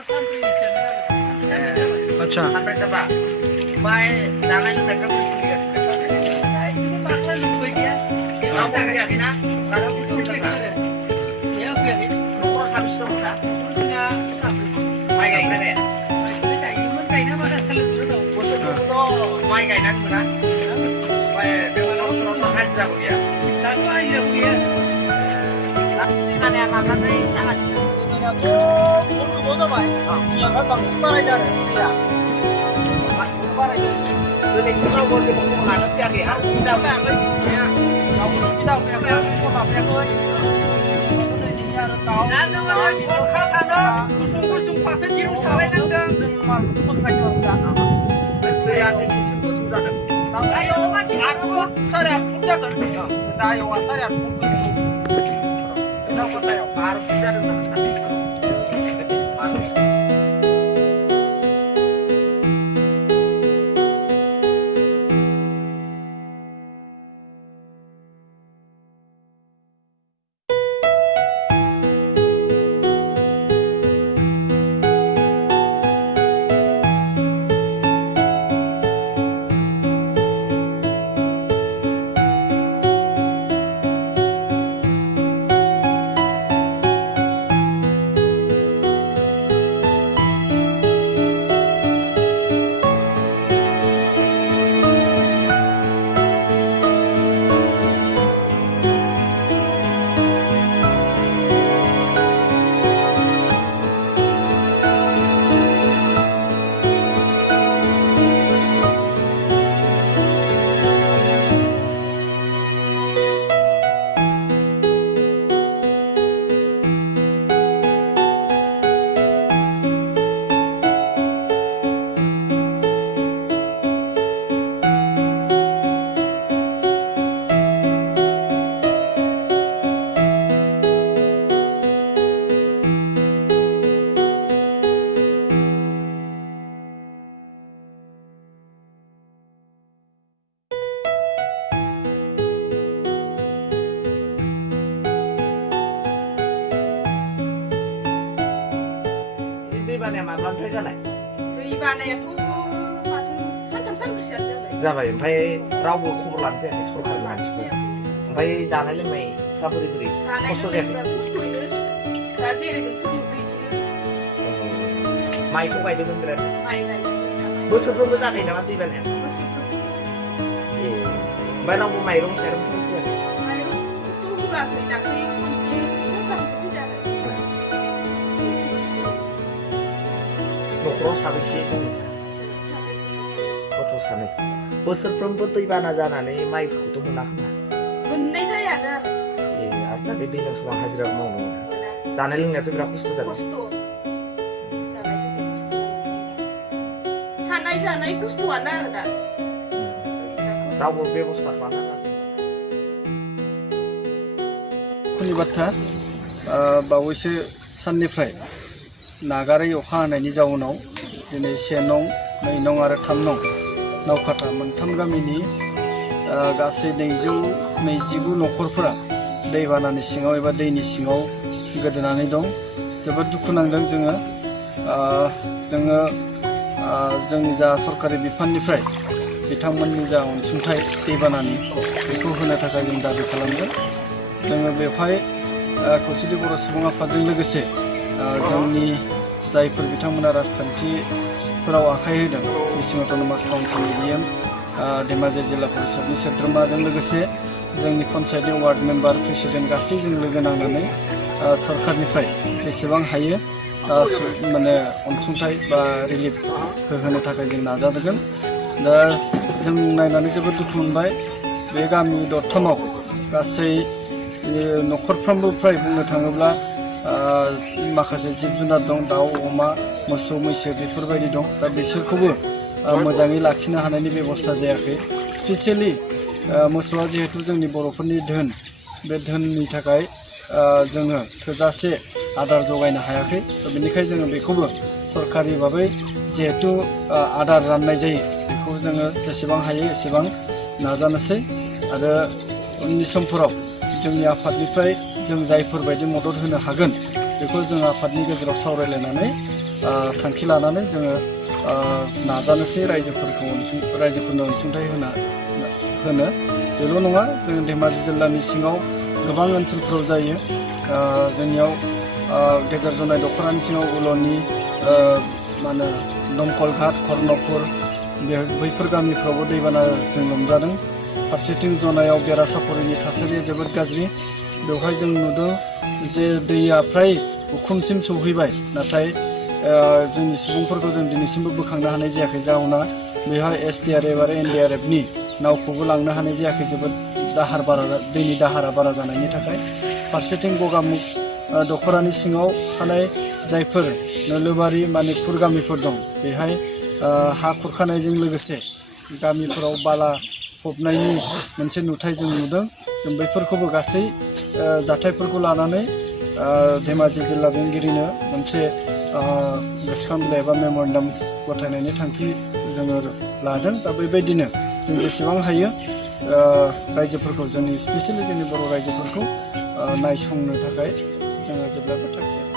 अच्छा sampai coba baik jalan itu mereka bersih apa dia kena kalau itu nomor habis itu mana baik ini musuh itu baik ini mana baik dengan orang hajar dia 시간에 만나면 나가지. 공부 못 잡아. 야, 방송 말하자. 야. 방송 말하자. 근데 그거 볼때 공부 안 했지 않게 하루 쉬다 오면 야. 나도 쉬다 오면 그냥 공부 안 하고. 나는 뭘 하다가 무슨 파트 지로 살아있는데 정말 무슨 말이 없다. 그래야 되지 무슨 자는. 나요 같이 알고 살아 풍자들. 나요 와 살아 풍자. Não, eu paro, fizeram दैबानाया माब्लानिफ्राय जानाय? दैबानायाथ' माथो सानथाम सानब्रैसोआनो जाबाय। जाबाय ओमफ्राय रावबो खबर लानो फैयाखै सरकारनि मानसिफोर ओमफ्राय जानाय लोंनायफ्रा बोरै बोरै खस्थ' जायाखै? खस्थ'यैनो दा जेरै नोंसोर नुदों बिदिनो माइखौ गायदोंमोन बिराद माइ गायदों बोसोरफ्रोमबो जाखायो नामा दैबानाया? बोसोरफ्रोमबो ए ओमफ्राय रावबो माइरं साइरंफोर फैयाखै? माइरंथ' होआखै दाख्लै खनसे सरकारनिफ्राय फैदों आरो न'खराव साबैसे दङ? गथ' सानै बोसोरफ्रोमबो दैबाना जानानै माइफोरखौथ' मोना खोमा? मोननाय जायानो आरो ए आरो दा बे दैज्लां समाव हाजिरा मावनो मोना जानाय लोंनायाथ' बिराद खस्थ' जादों खस्थ' जानाय लोंनाय खस्थ' थानाय जानाय खस्थ'आनो आरो दा रावबो बेबस्था खालामना दुखुनि बाथ्रा बावैसो साननिफ्राय नागारै अखा हानायनि जाउनाव दिनै 1 नं, 2 नं आरो 3 नं नावकाटा मोनथाम गामिनि गासै 229 न'खरफोरा दैबानानि सिङाव एबा दैनि सिङाव गोदोनानै दं। जोबोद दुखु नांदों जोङो जोंनि जा सरकारि बिफाननिफ्राय बिथांमोननि जा अनसुंथाइ दैबानानि बेखौ होनो थाखाय जों दाबि खालामदों। जोङो बेवहाय खौसेथि बर' सुबुं आफादजों लोगोसे जोंनि जायफोर बिथांमोना राजखान्थिफोराव आखाइ होदों मिसिं अट'नमास काउन्सिलनि डिएम धेमाजि जिल्ला परिषदनि सोद्रोमाजों लोगोसे जोंनि पन्चायतनि वार्ड मेम्बार प्रेसिडेन्ट गासैजों लोगो नांनानै सरकारनिफ्राय जेसेबां हायो माने अनसुंथाइ बा रिलिफ होहोनो थाखाय जों नाजादों। दा जों नायनानै जोबोद दुखु मोनबाय बे गामि दरथामाव गासै न'खरफ्रोमबो फ्राय बुंनो थाङोब्ला माखासे जिब जुनार दं दाउ अमा मोसौ मैसो बेफोरबायदि दं दा बिसोरखौबो मोजाङै लाखिनो हानायनि बेबस्था जायाखै स्पेसियेलि मोसौआ जिहेतु जोंनि बर'फोरनि धोन बे धोननि थाखाय जोङो थोजासे आदार जगायनो हायाखै बेनिखायनो जोङो बेखौबो सरकारि भाबै जिहेतु आदार राननाय जायो बेखौ जोङो जेसेबां हायो एसेबां नाजानोसै आरो उननि समफोराव जोंनि आफादनिफ्राय जों जायफोरबायदि मदद होनो हागोन बेखौ जों आफादनि गेजेराव सावरायलायनानै थांखि लानानै जोङो नाजानोसै रायजोफोरनो अनसुंथाइ होनो बेल' नङा जों धेमाजि जिल्लानि सिङाव गोबां ओनसोलफोराव जायो जोंनियाव गेजेर जनाय दख'रानि सिङाव उलनि मा होनो दमकल घाट कर्णपुर बैफोर गामिफ्रावबो दैबानाजों लोमजादों फारसेथिं जनायाव बेरासापरिनि थासारिया जोबोद गाज्रि बेवहाय जों नुदों जे दैया फ्राय उखुमसिम सौहैबाय नाथाय जोंनि सुबुंफोरखौ जों दिनैसिमबो बोखांनो हानाय जायाखै जाउना बेवहाय SDRF आरो NDRF नि नावखौबो लांनो हानाय जायाखै जोबोद दैनि दाहारा बारा जानायनि थाखाय फारसेथिं गगामुख दख'रानि सिङाव थानाय जायफोर नोलोबारि मानिकपुर गामिफोर दं बेहाय हा खुरखानायजों लोगोसे गामिफोराव बाला फबनायनि मोनसे नुथाय जों नुदों जों बैफोरखौबो गासै जाथायफोरखौ लानानै धेमाजि जिल्ला बेंगिरिनो मोनसे गोसोखां बिलाइ एबा मेम'रेन्डाम गथायनायनि थांखि जोङो लादों दा बेबायदिनो जों जेसेबां हायो रायजोफोरखौ जोंनि स्पेसियेलि जोंनि बर' रायजोफोरखौ नायसंनो थाखाय जोङो जेब्लाबो थागथियारि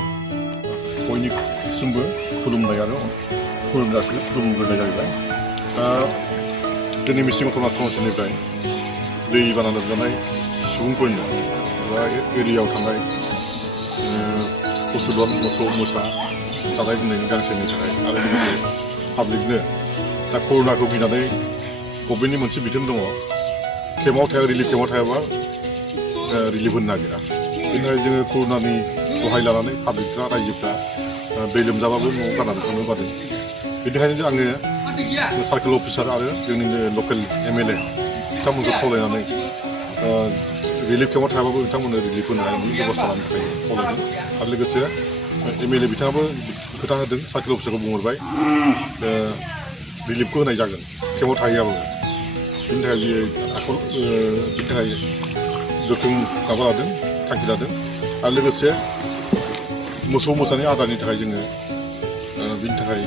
बयनिसिमबो खुलुमनाय आरो खुलुमग्रोनाय जाहैबाय दा दिनै मिसिं अट'न'मास काउन्सिलनिफ्राय दैबाना लोमजानाय सुबुंफोरनो बा एरियायाव थानाय पशुधन मोसौ मोसा जानाय लोंनायनि गांसोनि थाखाय आरो लोगोसे पाब्लिकनो दा कर'नाखौ गिनानै गभर्नमेन्टनि मोनसे बिथोन दङ रिलिफ केम्पआव थायाबा रिलिफ होनो नागिरा बेनि थाखाय जोङो कर'नानि सहाय लानानै पाब्लिकफ्रा रायजोफ्रा दै लोमजाबाबो न'आव गारनानै थांनो बादों बेनिखायनो आङो सार्केल अफिसार आरो जोंनिनो लकेल MLA बिथांमोनखौ खावलायनानै रिलिफ केम्पआव थायाबाबो बिथांमोननो रिलिफ होनो हानायनि बेबस्था लानो थाखाय खावलायदों आरो लोगोसे MLA बिथाङाबो खोथा होदों सार्केल अफिसारखौ बुंहरबाय रिलिफखौ होनाय जागोन केम्पआव थाहैयाबाबो बेनि थाखाय बिनि थाखाय गोख्रों माबा लादों थांखि लादों आरो लोगोसे मोसौ मोसानि आदारनि थाखाय जोङो बिनि थाखाय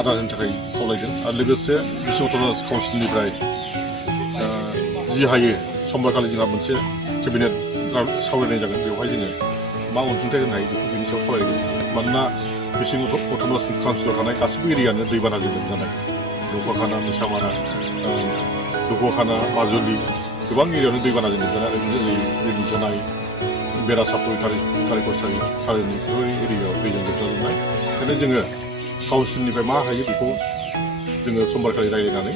आदार होनो थाखाय खावलायदों आरो लोगोसे मिसिं अट'न'मास काउन्सिलनिफ्राय जि हायो समबारखालि जोंहा मोनसे केबिनेट सावरायनाय जागोन बेवहाय जोङो मा अनसुंथाइ होनो हायो बेखौ बिनि सायाव सावरायगोन मानोना मिसिं अट'न'मास काउन्सिलाव थानाय गासैबो एरियानो दैबानाजों लोमजानाय दख'खाना मिसामारा दख'खाना माजुलि गोबां एरियायावनो दैबानाजों लोमजानाय आरो जेरै जनाय बेरासापरि थारिखसारि थारिनि बेफोरबायदि एरियायाव दैजों लोमजाजोबनाय ओंखायनो जोङो काउन्सिलनिफ्राय मा हायो बेखौ जोङो समबारखालि रायज्लायनानै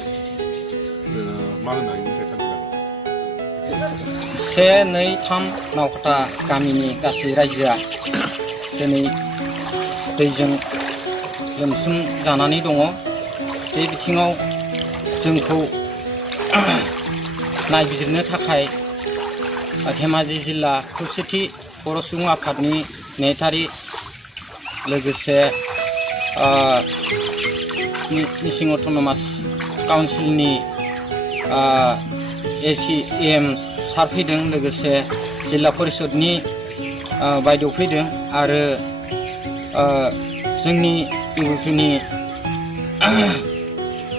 मा होनो हायो बेनि थाखाय 1, 2, 3 नावकाटा गामिनि गासै रायजोआ दिनै दैजों लोमसोम जानानै दङ बे बिथिङाव जोंखौ नायबिजिरनो थाखाय धेमाजि जिल्ला खौसेथि बर' सुबुं आफादनि नेहाथारि लोगोसे मिसिं अट'न'मास काउन्सिलनि ACM सार फैदों लोगोसे जिल्ला परिषदनि बायद' फैदों आरो जोंनि UBPनि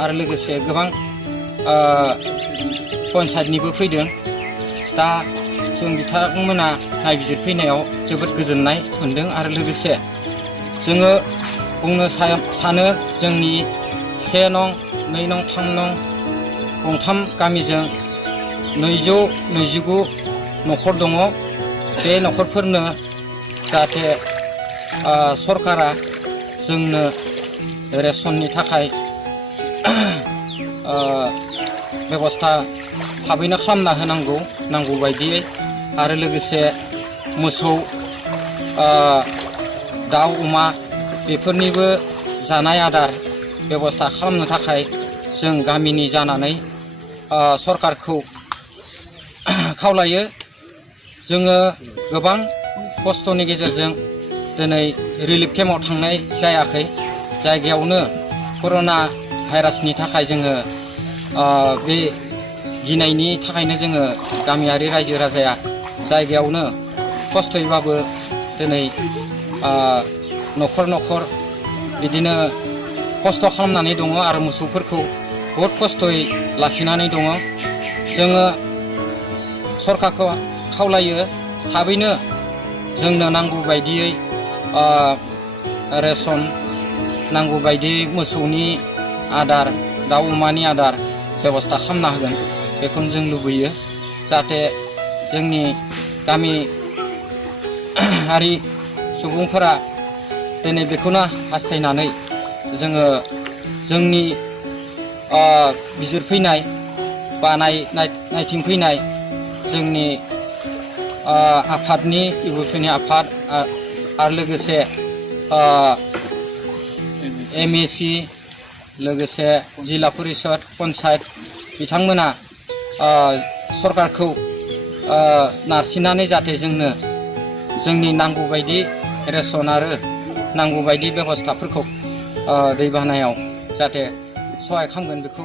आरो लोगोसे गोबां पन्सायतनिबो फैदों दा जों बिथांमोना नायबिजिरफैनायाव जोबोद गोजोननाय मोनदों आरो लोगोसे जोङो बुंनो सानो जोंनि 1 नं 2 नं 3 नं गंथाम गामिजों 229 न'खर दङ बे न'खरफोरनो जाहाथे सरकारा जोंनो रेशननि थाखाय बेबस्था थाबैनो खालामना होनांगौ नांगौ बायदियै आरो लोगोसे मोसौ दाउ अमा बेफोरनिबो जानाय आदार बेबस्था खालामनो थाखाय जों गामिनि जानानै सरकारखौ खावलायो जोङो गोबां खस्थ'नि गेजेरजों दिनै रिलिफ केम्पआव थांनाय जायाखै जायगायावनो कर'ना भाइरासनि थाखाय जोङो बे गिनायनि थाखायनो जोङो गामियारि रायजो राजाया जायगायावनो खस्थ'यैबाबो दिनै न'खर न'खर बिदिनो खस्थ' खालामनानै दङ आरो मोसौफोरखौ बहुद खस्थ'यै लाखिनानै दङ जोङो सरकारखौ खावलायो थाबैनो जोंनो नांगौ बायदियै रेशन नांगौ बायदि मोसौनि आदार दाउ अमानि आदार बेबस्था खालामना होगोन बेखौनो जों लुबैयो जाहाथे जोंनि गामियारि सुबुंफोरा दिनै बेखौनो हास्थायनानै जोङो जोंनि बिजिरफैनाय बा नायथिंफैनाय जोंनि आफादनि इउपिनि आफाद आरो लोगोसे MAC लोगोसे जिल्ला परिषद पन्सायत बिथांमोना सरकारखौ नारसिननानै जाहाथे जोंनो जोंनि नांगौ बायदि रेसन आरो नांगौ बायदि बेबस्थाफोरखौ दैबानायाव जाहाथे सहाय खालामगोन बेखौ